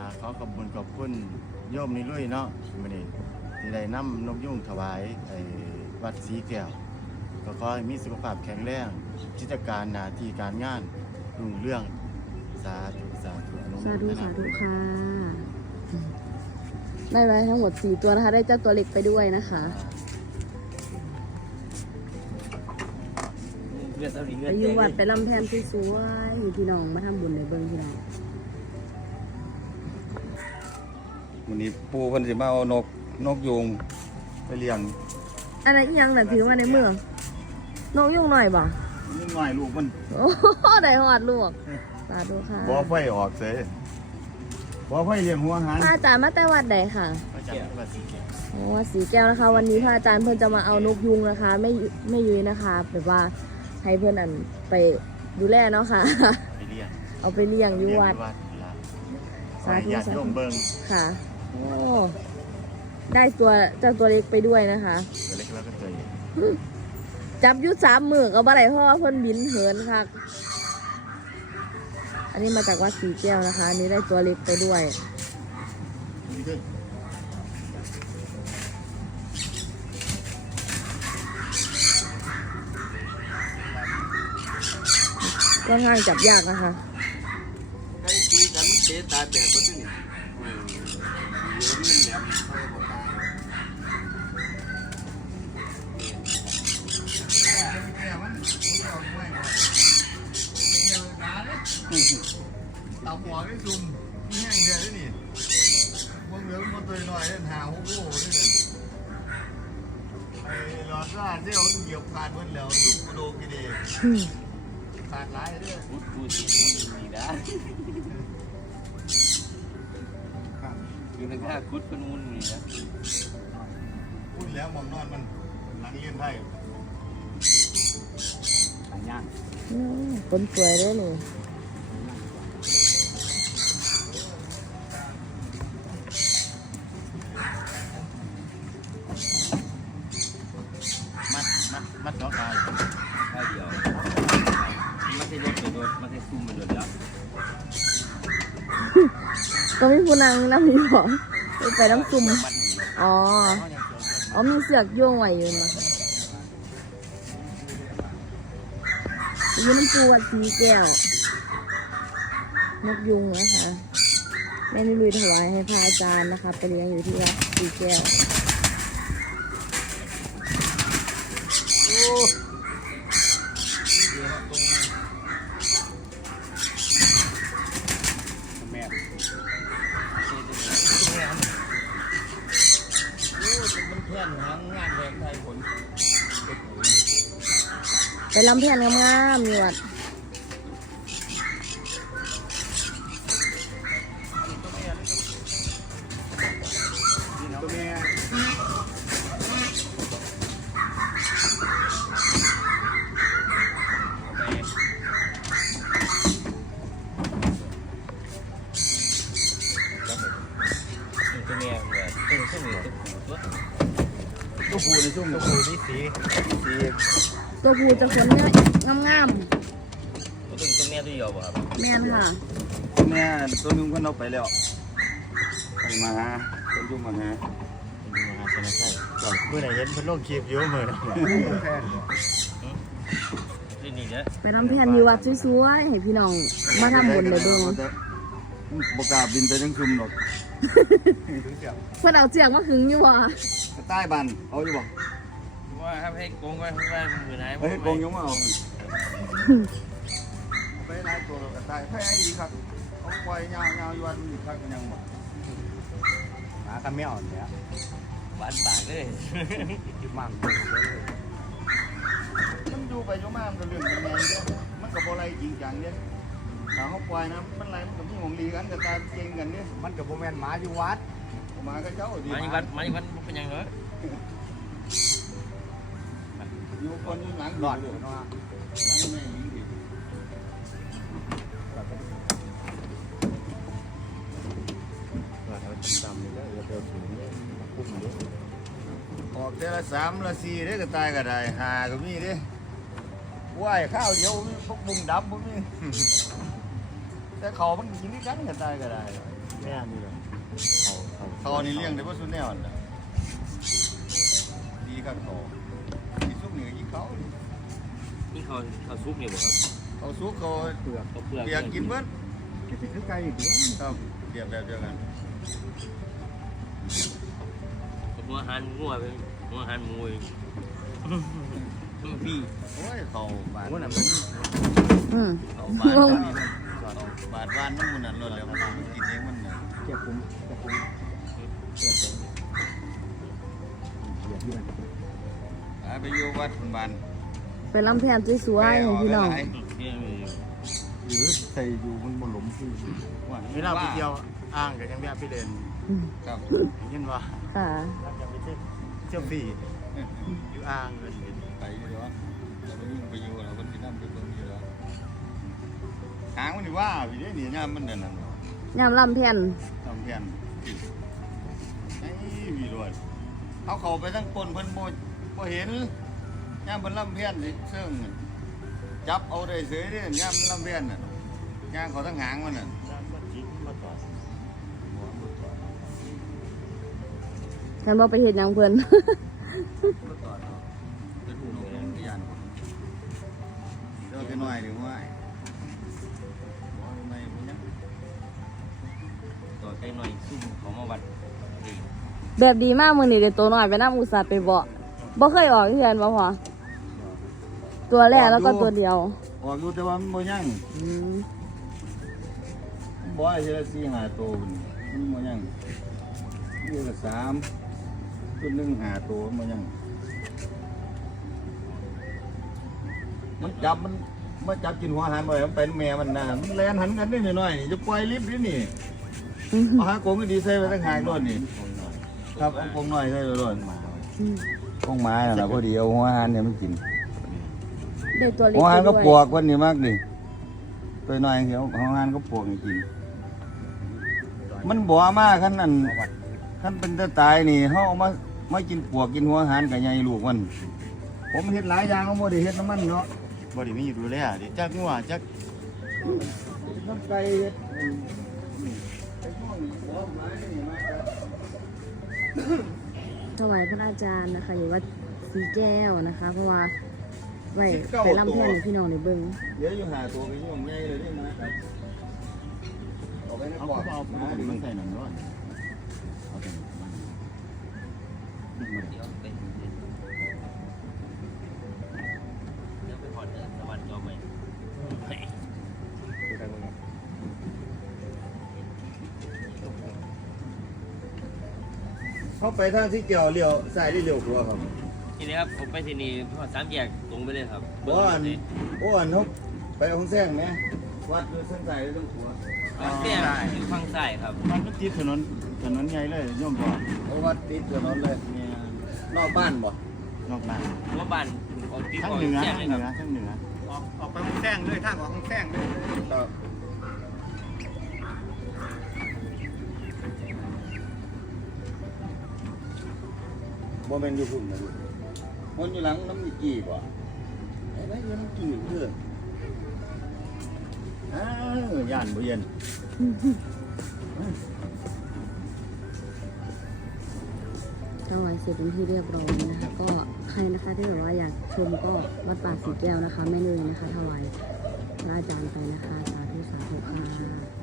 อ่าขอขอบคุณขอบคุณโยมนิลุยเนาะมื้อนี้ที่ได้นำนกยุงถวายไอ้วัดสีแก้วก็ขอให้มีสุขภาพแข็งแรงกิจการหน้าที่การงานรุ่งเรื่องสาธุสาธุอนุโมสาธุทสานาธุค่ะ ได้ไว้ทั้งหมด4ตัวนะคะ ได้เจ้าตัวเล็กไปด้วยนะคะเลือดเอาดิเลืไปอดอยู่วัดไปลำแพนสวยๆพี่น้องมาทำบุญในเบิ้งพี่น้อง วันนี้ปูเพิ่นสิมาเอานกนกยูงไปเลี้ยงอะไรอีหยังน่ะถือมาในมือนกยุ่งหน่อยบ่นี่ง่ายลูกมันโอ้โหได้หอดลูกสาธุค่ะบ่ไฟออกเสยบ่ไฟเลี้ยงหัวหารพระอาจารย์มาแต่วัดใดค่ะพระอาจารย์วัดสีแก้วโอ้วัดสีแก้วนะคะ วันนี้พระอาจารย์เพิ่นจะมาเอานกยุงนะคะ ไม่ไม่ยุ้ยนะคะแบบว่าให้เพื่อนอันไปดูแลเนาะค่ะไปเรียนเอาไปเลี้ยงอยู่วัดเรียนอยู่วัดละขอสาให้ธุญาติสาโยธุมเบิ่งค่ะ โอ้ได้ตัวเจ้าตัวเล็กไปด้วยนะคะตัวเล็กแล้วก็ตัวใหญ่จับอยุดสามมือก็บ่ได้เพราะว่าเพิ่นบินเหินค่ะอันนี้มาจากวัดสีแก้วนะคะ อันนี้ได้ตัวเล็กไปด้วยนี่คือก็ข้างจับยากนะคะใกล้ตีกันมันเตะตาแตกบ่ตึ้งอืมเดี๋ยวมันแหลมเข้าบ่ตายอืม ตาหัวนี่ซุ่มนี่แห้งเดียวนี่มึงเหลืองมันตัวหน่อยเล่นหาโอ้โหนี่เลยไอ้หลอดซ่าเที่ยวเหยียบขาดมันแล้วซุ่มกระโดดกี่เดีขาดหลายเด้อพูดพูดสิมันดีนะอยู่ในท่าคุดเป็นมุนนี่นะพูดแล้วมองนอนมันหลังเลียนไทยหายากอืมคนสวยด้วยนี่ มัดมัดมัดน้องกาย ท่าเดียวไม่ใช่รถไปรถไม่ใช่ซุ่มไปรถแล้ว ก็มีผู้นางน้ำมีหรอไปน้ำซุ่มอ๋อ อ๋อมีเสือกโยงไหวอยู่มาอยู่น้ำปูวัดสีแก้วนกยุงนะคะแม่นิลุยถวายให้พระอาจารย์นะคะไปเลี้ยงอยู่ที่วัดสีแก้ว แม่ โอ้ มันเพื่อนงงานแดงไทยผลไปลำเพนงามๆมีวัด สีสีตัวผู้จะขนเนี่ยงามตัวตึงตัวแม่ตัวเดียวป่ะครับๆแม่นค่ะตัวแม่ตัวหนึงเพิ่นเอาไปแล้วไปมาหาเพิ่นอยู่มาหาเป็นมหาชนชัยเมื่อไหร่เห็นเพิ่นลงคลิปอยู่เมื่อนั้นนี่นี่เนี่ยไปลำแพนอยู่วัดสวยๆให้พี่น้องมาทำบุญเลยเบิ่งบ่กล้าบินไปทั้งซุ่มหรอกเพื่อนเอาเจียงมาขึงอยู่ว่ะ ใต้บ้านเอาอยู่บ่ ว่าถ้าให้โกงไว้ข้างล่างมือไหนเฮ้ยกงยังมาเอาไปหลายตัวแล้วก็ตายแพ้อีกครับเอาปล่อยยาวๆอยู่วันนี้ครับก็ยังบ่หากันไม่อ่อนเนี่ยหวานปากเลยมันมันอยู่ไปอยู่มามันก็เรื่องเป็นไงเด้อมันก็บ่ไรจริงจังเด้อถ้าเขาปล่อยนะมันไรมันก็มีหงลีกันก็ตายเก่งกันเด้อมันก็บ่แม่นหมาอยู่วัดหมาก็เจ้าดีมาอีวัดมาอีวัดเป็นยังไง อยู่คนอยู่หลังหลอดอยู่เนาะหลังแม่หญิงดิว่าเขาดำๆนี่แล้วเออเดี๋ยวถึงเนี่ยพุ่มเยอะออกแต่ละสามละสี่เด้อก็ตายก็ได้หาก็มีเด้ว่ายข้าวเดียวมีพวกบุ้งดำบ่มีแต่เขามันกินด้วยกันก็ตายก็ได้แม่นี่เลยเขาเขาเขานี่เลี้ยงได้บ่สุดแนวน่ะดีกับเขา ที่สุกนี่ก็ยิงเขานี่เขาเขาซุปเนี่ยบ่ครับเขาสุกเขาเปลือกเขาเปลือกเปียกกินเบิดก็สิคือไก่อีกเด้อครับเปรียบแบบเดียวกันหัวหันงัวไปหัวหันมูเองพี่โอ้ยเขาบาดโอ้น่ะมันเขาบาดกันนี่เขาบาดบ้านน้ำมันนั่นรถแล้วมันกินเองมันน่ะเก็บผมเก็บผมเก็บผมเก็บที่มัน ไปอยู่วัดบ้านไปลำแพนสวยๆของพี่น้องไปเนี่ยมีหรือใส่อยู่มันบ่หลมคือว่าเวลาไปเที่ยวอ่างก็ยังแวะไปเล่นอืมครับเห็นว่าค่ะเราจะไปเที่ยวเที่ยวฟรีอยู่อ่างเงินไปอยู่เนาะเราไปอยู่ไปอยู่เราคนที่นั่งไปเบิ่งอยู่แล้วหางมันนี่ว่าพี่เด้นี่ย่ามมันนั่นน่ะยามลำแพนทำแผ่นไอ้พี่รวดเอาเข้าไปทั้งคนเพิ่นบ่ บ่เห็นย่ามเพิ่นลำแผ่นสิซึ่งจับเอาได้เสยเด้ย่ามมันลำแผ่นน่ะย่างเขาทั้งหางมันน่ะมาจิกมาต่อฉันบอกไปเห็นยังเพิ่นบ่ต่อเนาะเป็นผู้ลงยานเดี๋ยวจะน้อยหรือว่าบ่ไม่บ่ยังตัวใกล้หน่อยซุ่มเขามาวัดเองแบบดีมากมึงนี่เดี๋ยวตัวน้อยไปน้ำอุตส่าห์ไปเบาะ บ่เคยออกเพื่อนบ่พอตัวแรกแล้วก็ตัวเดียว ออกอยู่แต่ว่ามันบ่ยังอืมบ่ให้เฮ็ดสี่ห้าตัวพุ่นมันบ่ยังอยู่ละสามตัวหนึงห้าตัวมันบ่ยังมันจับมันมันจับกินหัวอาหารบ่ได้มันเป็นแม่มันน่ะมันแล่นหันกันนิดหน่อยนี่จะปล่อยลิฟต์นี่นี่เอาหากงก็ดีใส่ไว้ตั้งหากโดนนี่ครับเอากงน้อยใส่ไว้โดนมาอืมกงไม้น่ะพอดีเอาหัวอาหารเนี่ยมันกินเด็กตัวเล็กหัวอาหารก็ด้วยปวกวันนี้มากนี่ตัวน้อยเดียวหัวอาหารก็ปวกนี่กิน มันบ่มากขั้นนั้นขั้นเป็นตะตายนี่เฮาเอามามากินปวกกินหัวอาหารกับใหญ่ลูกมัน ผมเฮ็ดหลายอย่างเอาบ่ได้เฮ็ดน้ำมันเนาะบ่ได้มีอยู่ดูแลดิจักงัวจักน้ำไก่เฮ็ดไอ้พวกนี้บ่หลายนี่มาครับ ถวายพระอาจารย์นะคะอยู่วัดสีแก้วนะคะ เพราะว่าไว้ไปลำแพนให้พี่น้องในเบิ้งเดี๋ยวอยู่หาตัวไปอยู่ใหญ่เลยนี่มาครับเอาไปในเอาปอดเอามาเอาดิมันใส่หนังด้วยเอาแต่มันดึงมาเดี๋ยว เข้าไปทางที่เกี่ยวเลี้ยวซ้ายหรือเลี้ยวขวาครับทีนี้ครับผมไปที่นี่พอสามแยกตรงไปเลยครับบ่อันโอ้อันเขาไปเอาของแซงไหมวัดด้วยเส้นสายด้วยตรงขวาร้านเตี้ยอยู่ฝั่งซ้ายครับมันก็ติดถนนถนนใหญ่เลยโยมพ่อเอาวัดติดถนนเลยเนี่ยนอกบ้านบ่นอกบ้านว่าบ้านออกที่ทั้งออกเหนือแยกทั้เลงยเหคนืรับอทั้งเหนือออกออกไปมุงแซงเลยทางออกมุงแซงเลย ครับ บ่แม่นอยู่พุ่นนะลูกคนอยู่หลังน้ำมีกี่บ่ไอ้ไว้อยู่น้ำกี่เด้ออ้าวย่านบ่เย็นถวายเสร็จเป็นที่เรียบร้อยนะคะ ก็ใครนะคะที่แบบว่าอยากชมก็วัดป่าสีแก้วนะคะแม่เลยนะคะถวายพระอาจารย์ไปนะคะ สาธุสาธุค่ะ